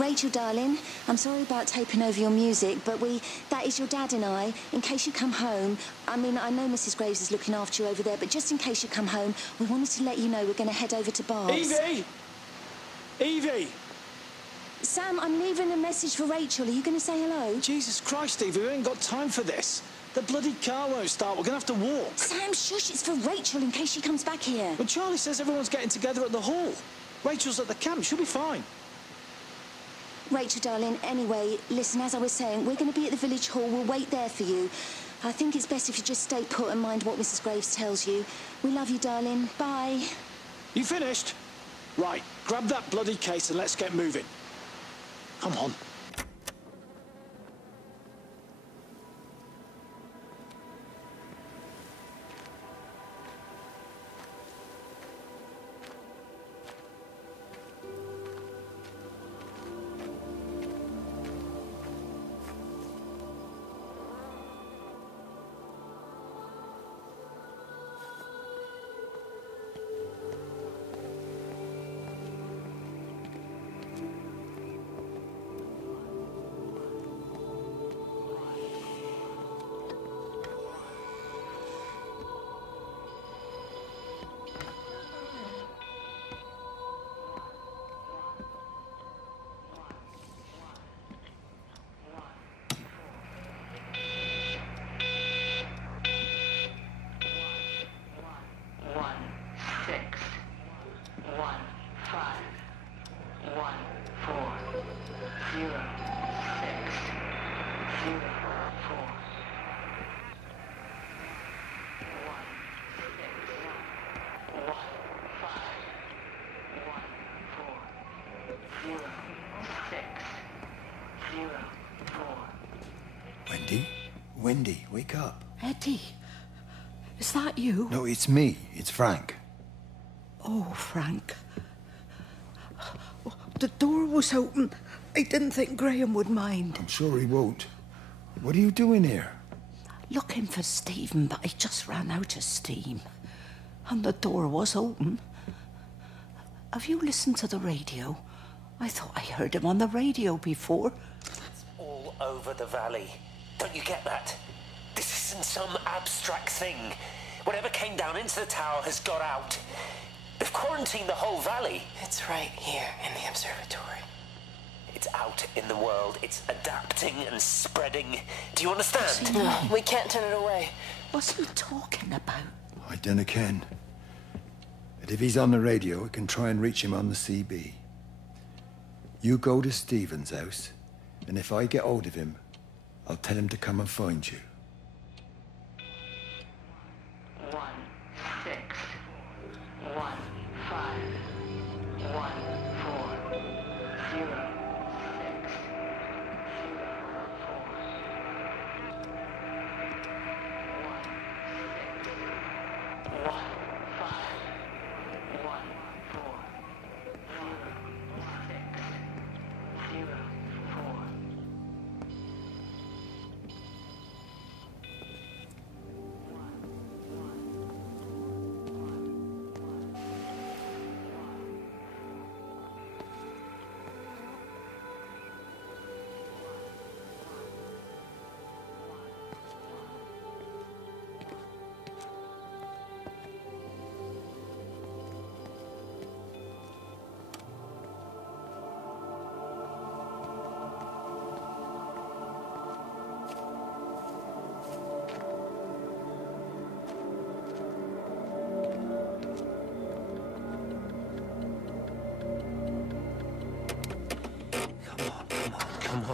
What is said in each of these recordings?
Rachel, darling, I'm sorry about taping over your music, but that is your dad and I. In case you come home, I mean, I know Mrs. Graves is looking after you over there, but just in case you come home, we wanted to let you know we're going to head over to Barb's. Evie! Evie! Sam, I'm leaving a message for Rachel. Are you going to say hello? Jesus Christ, Evie, we ain't got time for this. The bloody car won't start. We're going to have to walk. Sam, shush, it's for Rachel in case she comes back here. Well, Charlie says everyone's getting together at the hall. Rachel's at the camp. She'll be fine. Rachel, darling, anyway, listen, as I was saying, we're going to be at the village hall. We'll wait there for you. I think it's best if you just stay put and mind what Mrs. Graves tells you. We love you, darling. Bye. You finished? Right, grab that bloody case and let's get moving. Come on. Wendy, wake up. Eddie, is that you? No, it's me. It's Frank. Oh, Frank. The door was open. I didn't think Graham would mind. I'm sure he won't. What are you doing here? Looking for Stephen, but I just ran out of steam. And the door was open. Have you listened to the radio? I thought I heard him on the radio before. It's all over the valley. Don't you get that? This isn't some abstract thing. Whatever came down into the tower has got out. They've quarantined the whole valley. It's right here in the observatory. It's out in the world. It's adapting and spreading. Do you understand? No, we can't turn it away. What's he talking about? I dunno ken. But if he's on the radio, we can try and reach him on the CB. You go to Stephen's house, and if I get hold of him, I'll tell him to come and find you. 1 6 1 5 1 4 0 6 0 4 1 6 1 5 1 4 0 6 0 4.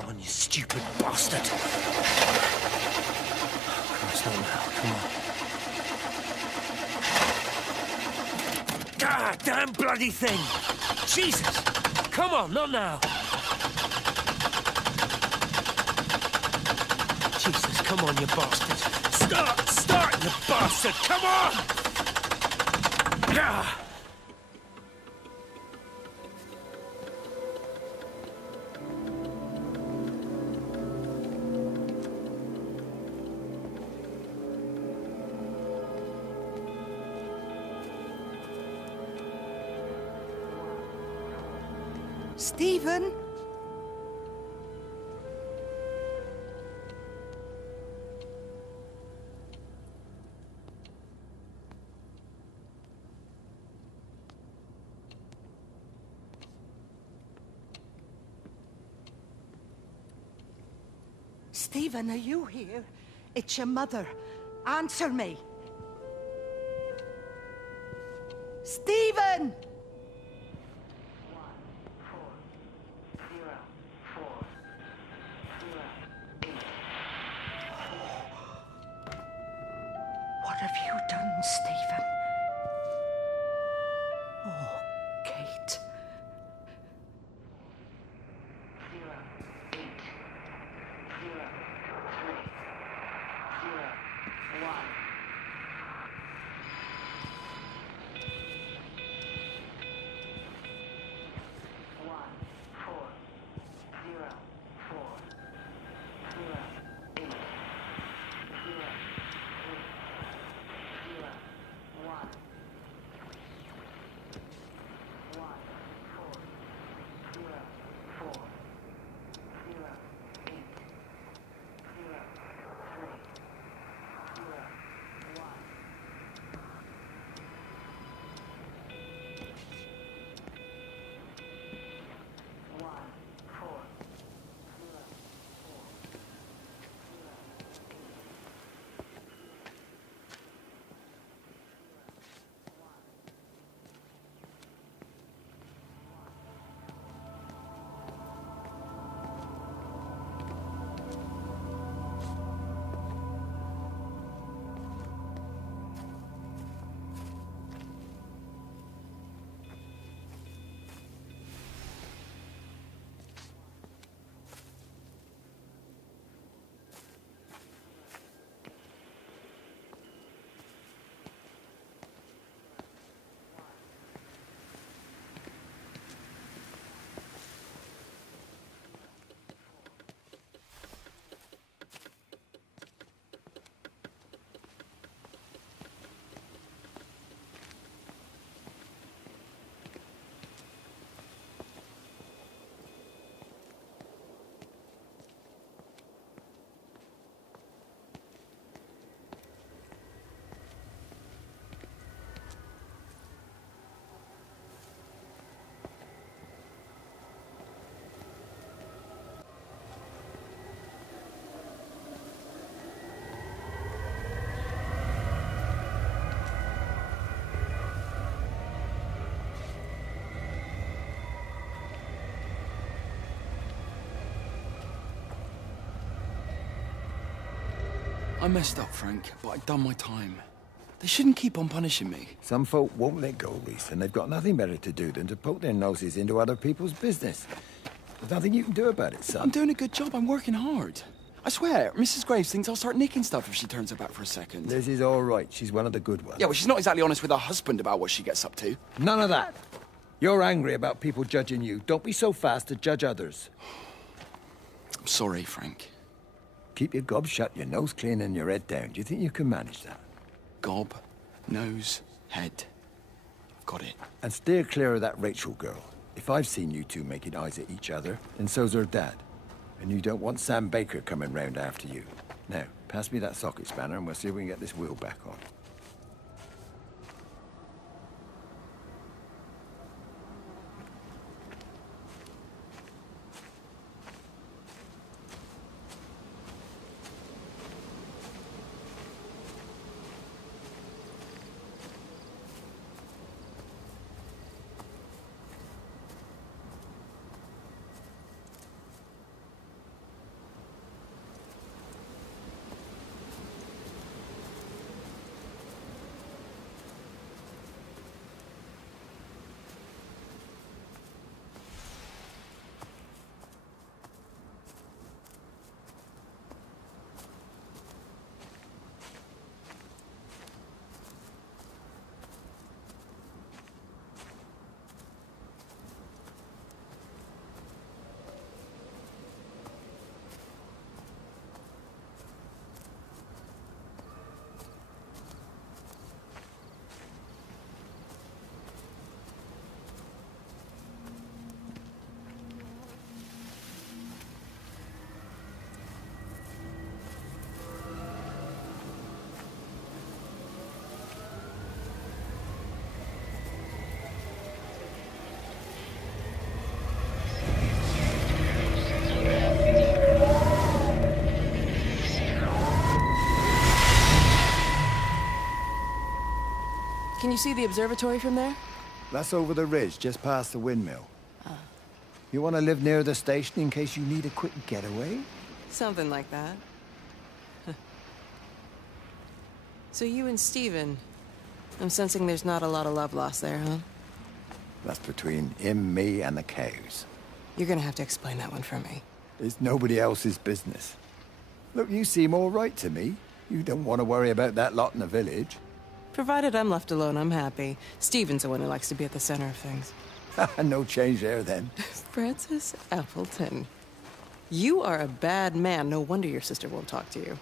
on, you stupid bastard. Christ, not now. Come on. God damn bloody thing! Jesus! Come on, not now! Jesus, come on, you bastard! Start, you bastard! Come on! Ah! Stephen? Stephen, are you here? It's your mother. Answer me. Stephen! What have you done, Stephen? Oh, Kate. 'I messed up, Frank, but I'd done my time. They shouldn't keep on punishing me. Some folk won't let go, Reese, and they've got nothing better to do than to poke their noses into other people's business. There's nothing you can do about it, son. I'm doing a good job. I'm working hard. I swear, Mrs. Graves thinks I'll start nicking stuff if she turns her back for a second. Liz is all right. She's one of the good ones. Yeah, well, she's not exactly honest with her husband about what she gets up to. None of that. You're angry about people judging you. Don't be so fast to judge others. I'm sorry, Frank. Keep your gob shut, your nose clean, and your head down. Do you think you can manage that? Gob, nose, head. I've got it. And steer clear of that Rachel girl. If I've seen you two making eyes at each other, then so's her dad. And you don't want Sam Baker coming round after you. Now, pass me that socket spanner and we'll see if we can get this wheel back on. Can you see the observatory from there? That's over the ridge, just past the windmill. You want to live near the station in case you need a quick getaway? Something like that. So you and Steven, I'm sensing there's not a lot of love lost there, huh? That's between him, me, and the cows. You're gonna have to explain that one for me. It's nobody else's business. Look, you seem all right to me. You don't want to worry about that lot in the village. Provided I'm left alone, I'm happy. Steven's the one who likes to be at the center of things. No change there, then. Francis Appleton. You are a bad man. No wonder your sister won't talk to you.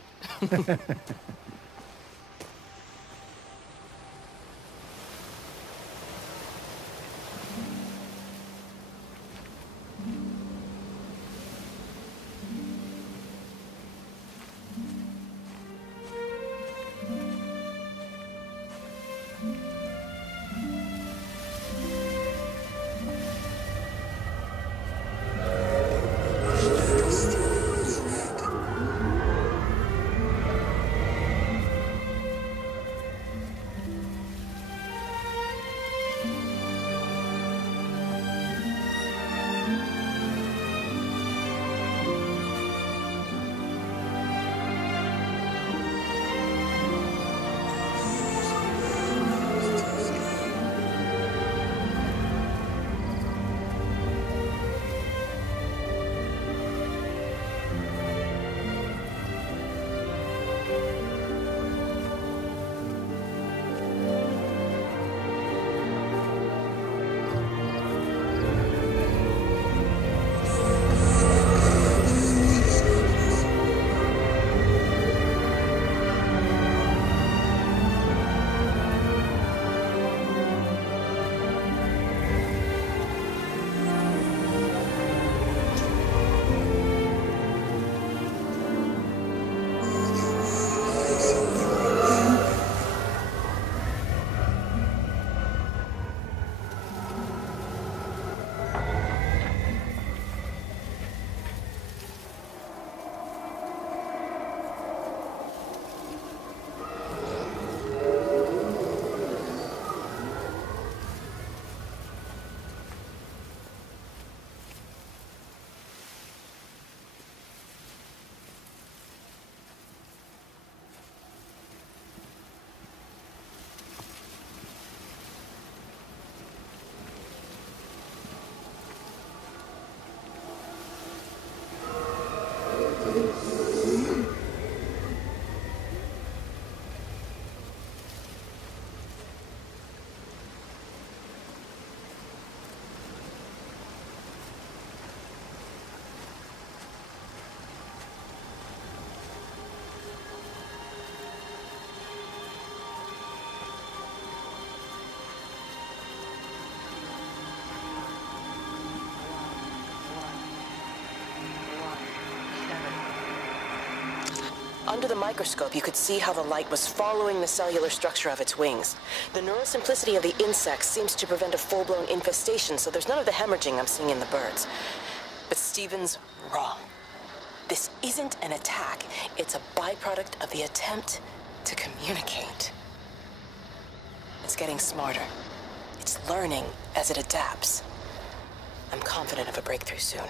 Under the microscope, you could see how the light was following the cellular structure of its wings. The neural simplicity of the insects seems to prevent a full-blown infestation, so there's none of the hemorrhaging I'm seeing in the birds. But Steven's wrong. This isn't an attack. It's a byproduct of the attempt to communicate. It's getting smarter. It's learning as it adapts. I'm confident of a breakthrough soon.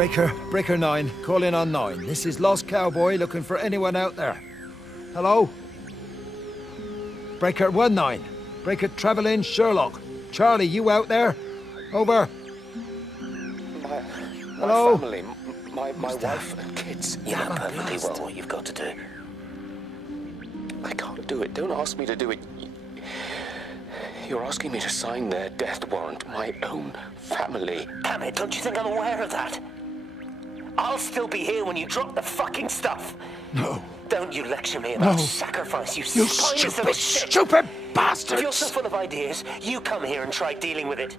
Breaker 9, call in on 9. This is Lost Cowboy looking for anyone out there. Hello? Breaker 19. Breaker Travelin' Sherlock. Charlie, you out there? Over. Hello? My family, my wife and kids. You know perfectly well what you've got to do. I can't do it. Don't ask me to do it. You're asking me to sign their death warrant. My own family. Damn it, don't you think I'm aware of that? I'll still be here when you drop the fucking stuff. No. Don't you lecture me about sacrifice, you spineless little shit. Stupid bastards! If you're so full of ideas, you come here and try dealing with it.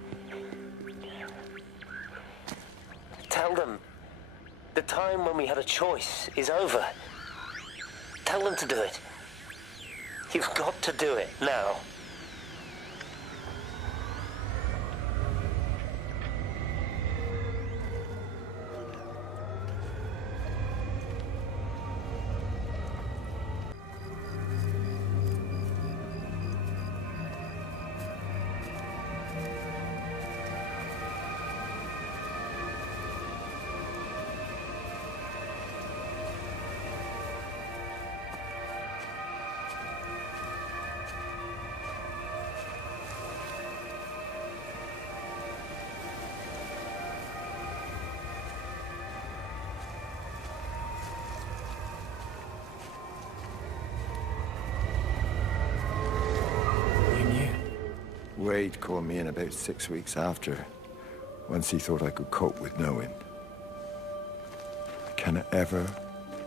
Tell them the time when we had a choice is over. Tell them to do it. You've got to do it now. Wade called me in about 6 weeks after, once he thought I could cope with knowing. I cannot ever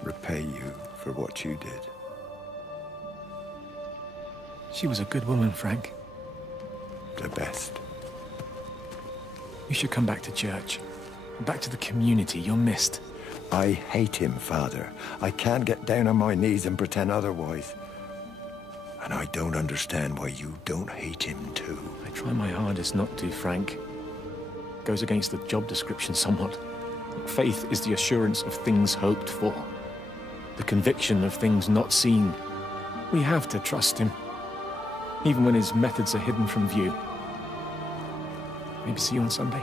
repay you for what you did. She was a good woman, Frank. The best. You should come back to church. Back to the community you're missed. I hate him, Father. I can't get down on my knees and pretend otherwise. And I don't understand why you don't hate him too. I try my hardest not to, Frank. Goes against the job description somewhat. Faith is the assurance of things hoped for. The conviction of things not seen. We have to trust him, even when his methods are hidden from view. Maybe see you on Sunday.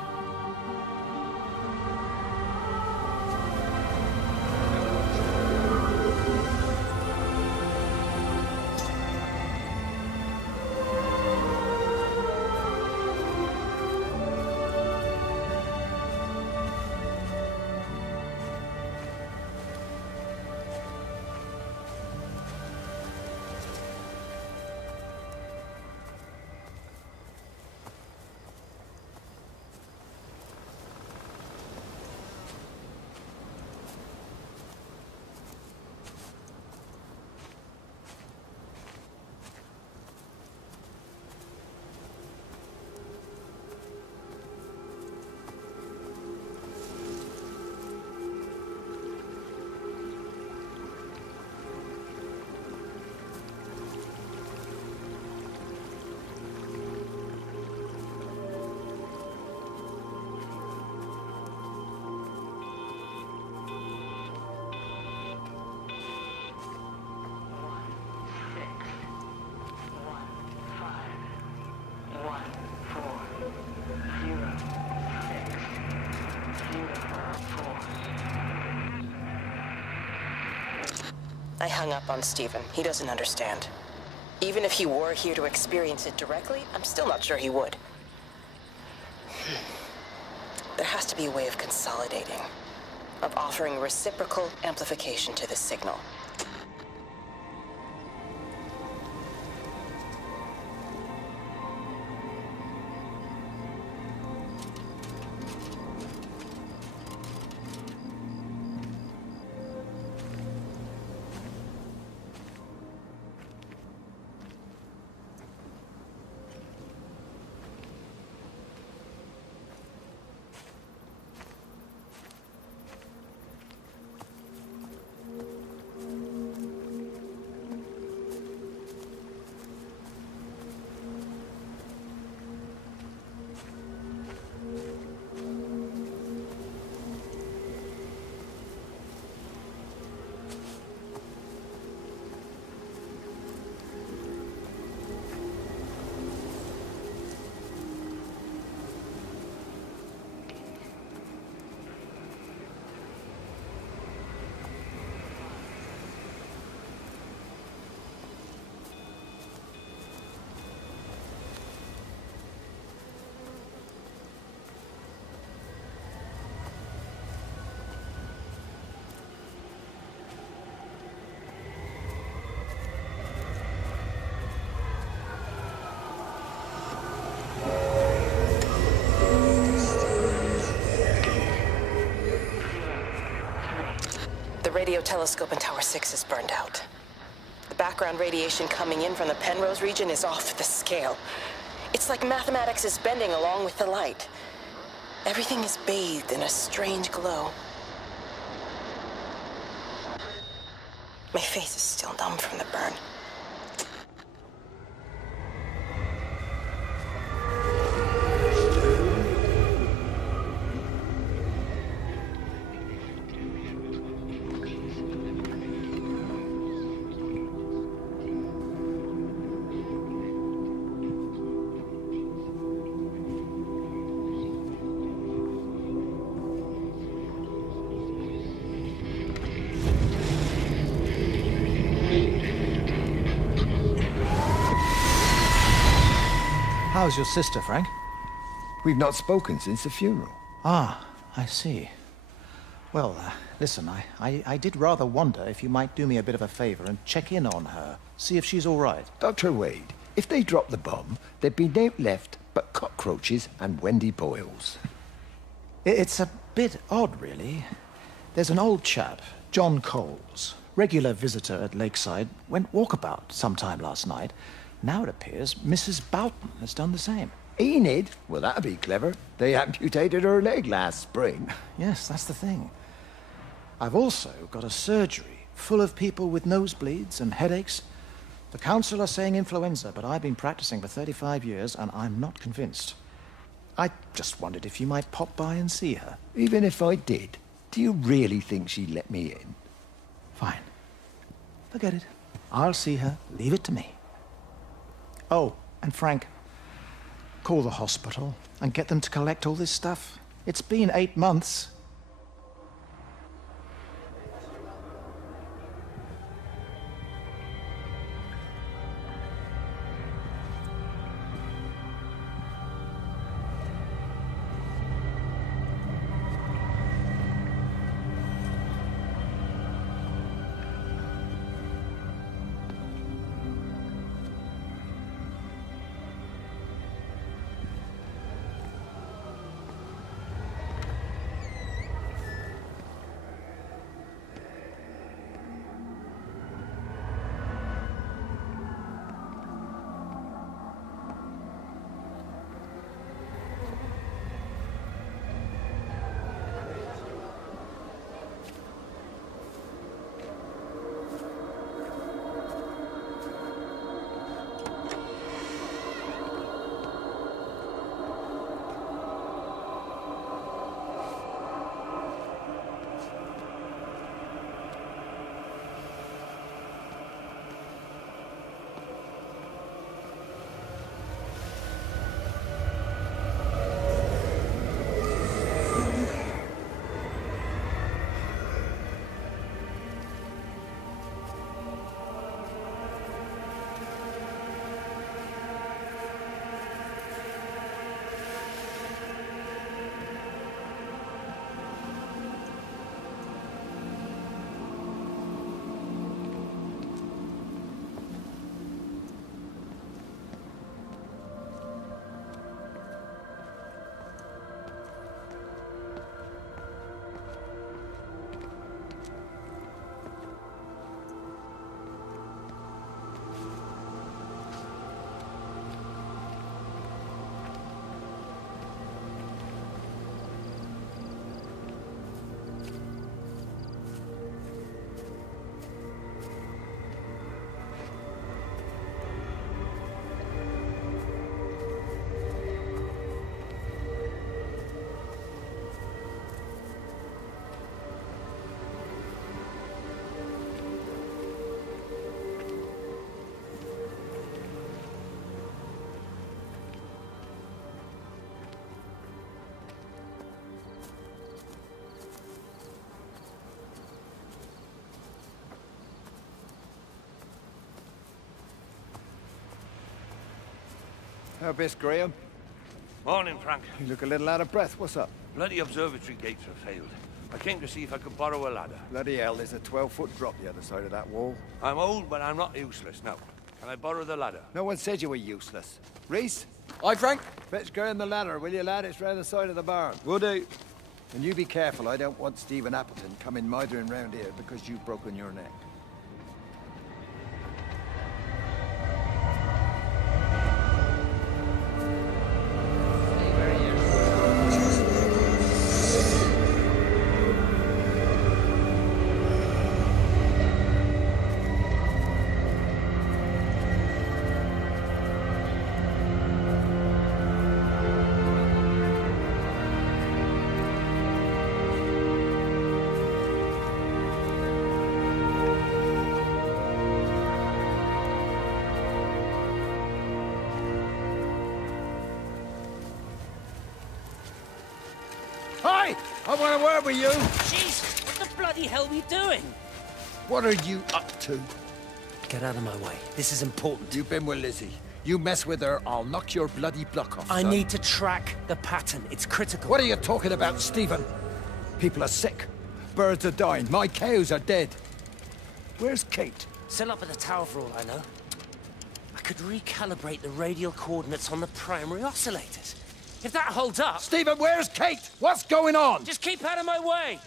I hung up on Stephen. He doesn't understand. Even if he were here to experience it directly, I'm still not sure he would. There has to be a way of consolidating, of offering reciprocal amplification to the signal. The radio telescope in Tower 6 is burned out. The background radiation coming in from the Penrose region is off the scale. It's like mathematics is bending along with the light. Everything is bathed in a strange glow. My face is still numb from the burn. How's your sister, Frank? We've not spoken since the funeral. Ah, I see. Well, listen, I did rather wonder if you might do me a bit of a favor and check in on her, see if she's all right. Dr. Wade, if they dropped the bomb, there'd be naught left but cockroaches and Wendy Boyles. It's a bit odd, really. There's an old chap, John Coles, regular visitor at Lakeside, went walkabout sometime last night. Now it appears Mrs. Boughton has done the same. Enid? Well, that'd be clever. They amputated her leg last spring. Yes, that's the thing. I've also got a surgery full of people with nosebleeds and headaches. The council are saying influenza, but I've been practicing for 35 years and I'm not convinced. I just wondered if you might pop by and see her. Even if I did, do you really think she'd let me in? Fine. Forget it. I'll see her. Leave it to me. Oh, and Frank, call the hospital and get them to collect all this stuff. It's been 8 months. Now, Miss Graham. Morning, Frank. You look a little out of breath. What's up? Bloody observatory gates have failed. I came to see if I could borrow a ladder. Bloody hell, there's a 12-foot drop the other side of that wall. I'm old, but I'm not useless. Now, can I borrow the ladder? No one said you were useless. Reese? Aye, Frank? Fetch Graham the ladder, will you, lad? It's round the side of the barn. Will do. And you be careful, I don't want Stephen Appleton coming mithering round here because you've broken your neck. Hi! I want a word with you! Jeez, what the bloody hell are you doing? What are you up to? Get out of my way. This is important. You've been with Lizzie. You mess with her, I'll knock your bloody block off, I son. need to track the pattern. It's critical. What are you talking about, Stephen? People are sick. Birds are dying. My cows are dead. Where's Kate? Still up at the tower for all I know. I could recalibrate the radial coordinates on the primary oscillators. If that holds up... Stephen, where's Kate? What's going on? Just keep out of my way!